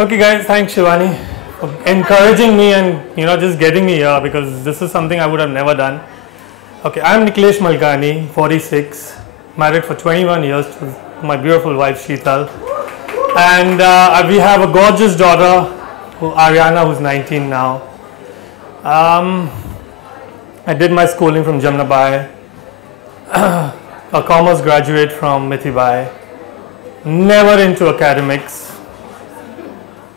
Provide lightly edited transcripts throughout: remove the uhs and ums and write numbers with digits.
Okay guys, thanks Shivani for encouraging me and just getting me here because this is something I would have never done. Okay, I'm Niklesh Malkani, 46, married for 21 years to my beautiful wife Sheetal, and we have a gorgeous daughter, Ariana, who's 19 now. I did my schooling from Jamnabai, a commerce graduate from Mithibai, never into academics.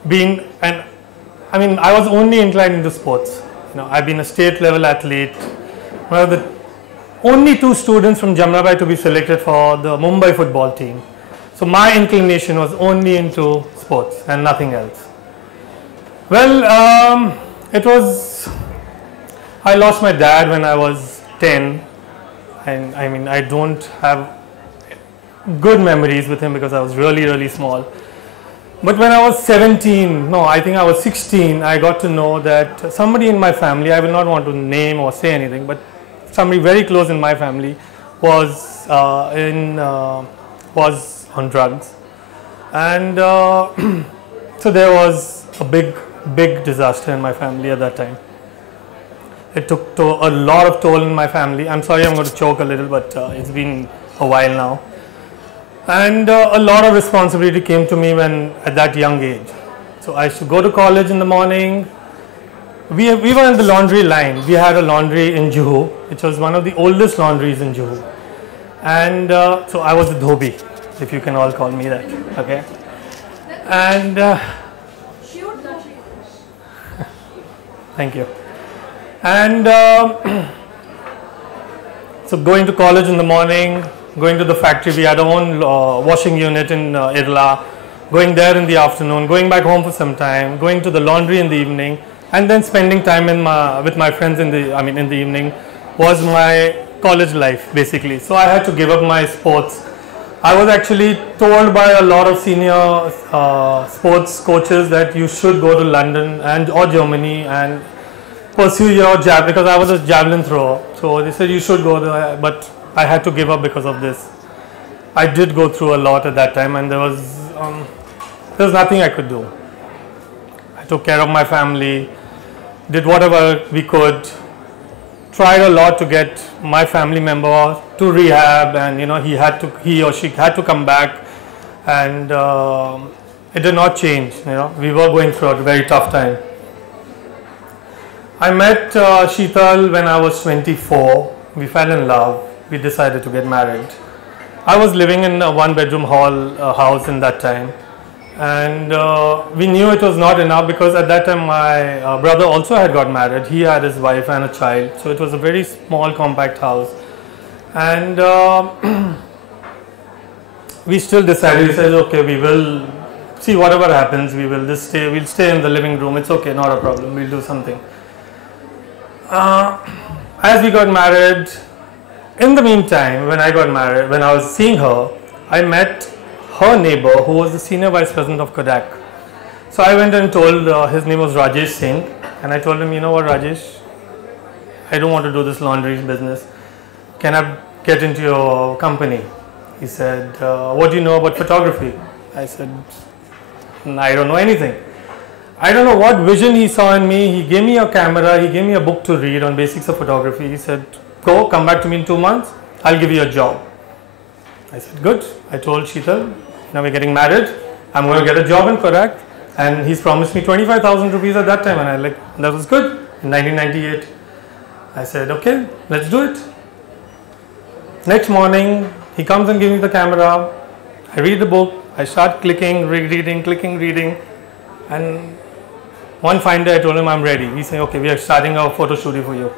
I was only inclined into sports. I've been a state level athlete. One of the only two students from Jamnabai to be selected for the Mumbai football team. So my inclination was only into sports and nothing else. Well, I lost my dad when I was 10, and I don't have good memories with him because I was really, really small. But when I was 17, no, I think I was 16, I got to know that somebody in my family, I will not want to name or say anything, but somebody very close in my family was on drugs. And so there was a big disaster in my family at that time. It took a lot of toll in my family. I'm sorry, I'm going to choke a little, but it's been a while now. And a lot of responsibility came to me at that young age. So I used to go to college in the morning. We were in the laundry line. We had a laundry in Juhu, which was one of the oldest laundries in Juhu. And so I was a dhobi, if you can all call me that. Okay. And thank you. And so going to college in the morning, going to the factory, we had our own washing unit in Irla, going there in the afternoon, going back home for some time, going to the laundry in the evening, and then spending time with my friends in the evening was my college life basically. So I had to give up my sports. I was actually told by a lot of senior sports coaches that you should go to London or Germany and pursue your javelin, because I was a javelin thrower. So they said you should go there, but I had to give up because of this. I did go through a lot at that time, and there was nothing I could do. I took care of my family, did whatever we could, tried a lot to get my family member to rehab, and he or she had to come back, and it did not change. We were going through a very tough time. I met Sheetal when I was 24. We fell in love. We decided to get married. I was living in a one-bedroom house in that time, and we knew it was not enough because at that time my brother also had got married. He had his wife and a child, so it was a very small, compact house. And we still decided. We said, okay, we will see whatever happens. We'll stay in the living room. It's okay, not a problem. We'll do something. As we got married, in the meantime, when I was seeing her, I met her neighbor who was the senior vice president of Kodak. So I went and told, his name was Rajesh Singh, and I told him, you know what, Rajesh, I don't want to do this laundry business. Can I get into your company? He said, what do you know about photography? I said, I don't know anything. I don't know what vision he saw in me. He gave me a camera, he gave me a book to read on basics of photography. He said, come back to me in 2 months, I'll give you a job. I said, good. I told Sheetal, now we're getting married, I'm going to get a job in Kodak, and he's promised me 25,000 rupees at that time, and that was good, in 1998. I said, okay, let's do it. Next morning, he comes and gives me the camera, I read the book, I start clicking, reading, and one fine day I told him I'm ready. He said, okay, we are starting our photo studio for you.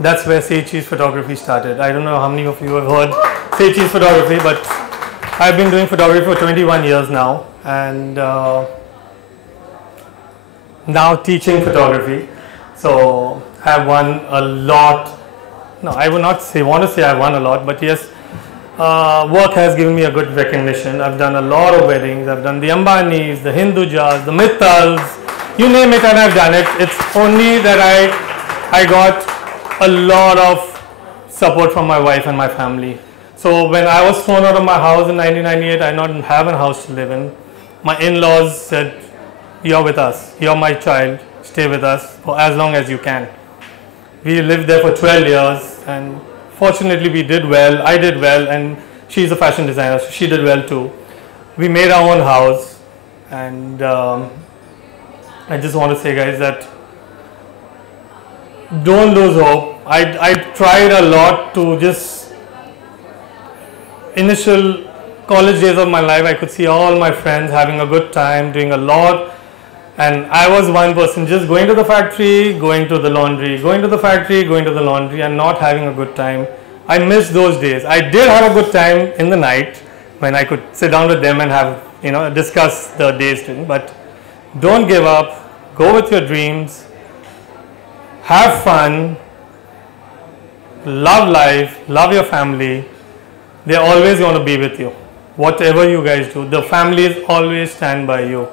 That's where Cheeze Photography started. I don't know how many of you have heard Cheeze Photography, but I've been doing photography for 21 years now, and now teaching photography. So I've won a lot. No, I would not want to say I've won a lot, but yes, work has given me a good recognition. I've done a lot of weddings. I've done the Ambanis, the Hindujas, the Mittals, you name it, and I've done it. It's only that I got a lot of support from my wife and my family. So when I was thrown out of my house in 1998, I didn't have a house to live in. My in-laws said, you're with us. You're my child. Stay with us for as long as you can. We lived there for 12 years and fortunately we did well. I did well and she's a fashion designer, so she did well too. We made our own house and I just want to say, guys, that don't lose hope. I tried a lot to just, initial college days of my life, I could see all my friends having a good time, doing a lot, and I was one person just going to the factory, going to the laundry, going to the factory, going to the laundry, and not having a good time. I missed those days. I did have a good time in the night when I could sit down with them and have, discuss the day's thing, but don't give up. Go with your dreams. Have fun. Love life. Love your family. They're always going to be with you. Whatever you guys do, the families always stand by you.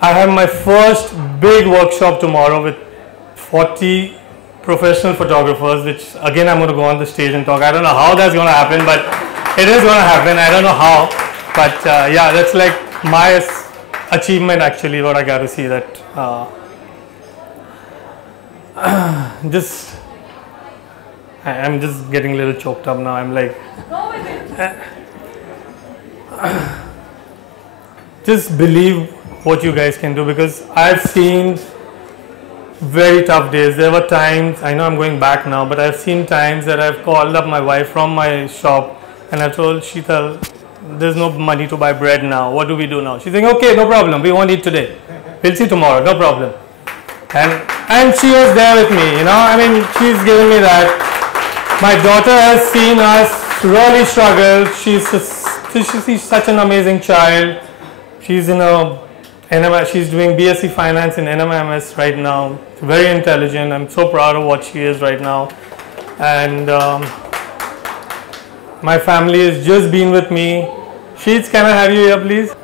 I have my first big workshop tomorrow with 40 professional photographers, which again I'm going to go on the stage and talk. I don't know how that's going to happen, but it is going to happen. I don't know how, but yeah, that's like my achievement actually, what I got to see that I'm just getting a little choked up now. I'm like, just believe what you guys can do, because I've seen very tough days. There were times, I know I'm going back now, but I've seen times that I've called up my wife from my shop and I've told Sheetal, there's no money to buy bread now. What do we do now? She's saying, okay, no problem. We won't eat today. We'll see tomorrow. No problem. And she was there with me, I mean, she's giving me that. My daughter has seen us really struggle. She's such an amazing child. She's she's doing BSc Finance in NMIMS right now. Very intelligent. I'm so proud of what she is right now. And my family has just been with me. Sheets, can I have you here, please?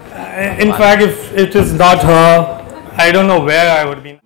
In fact, if it is not her, I don't know where I would be.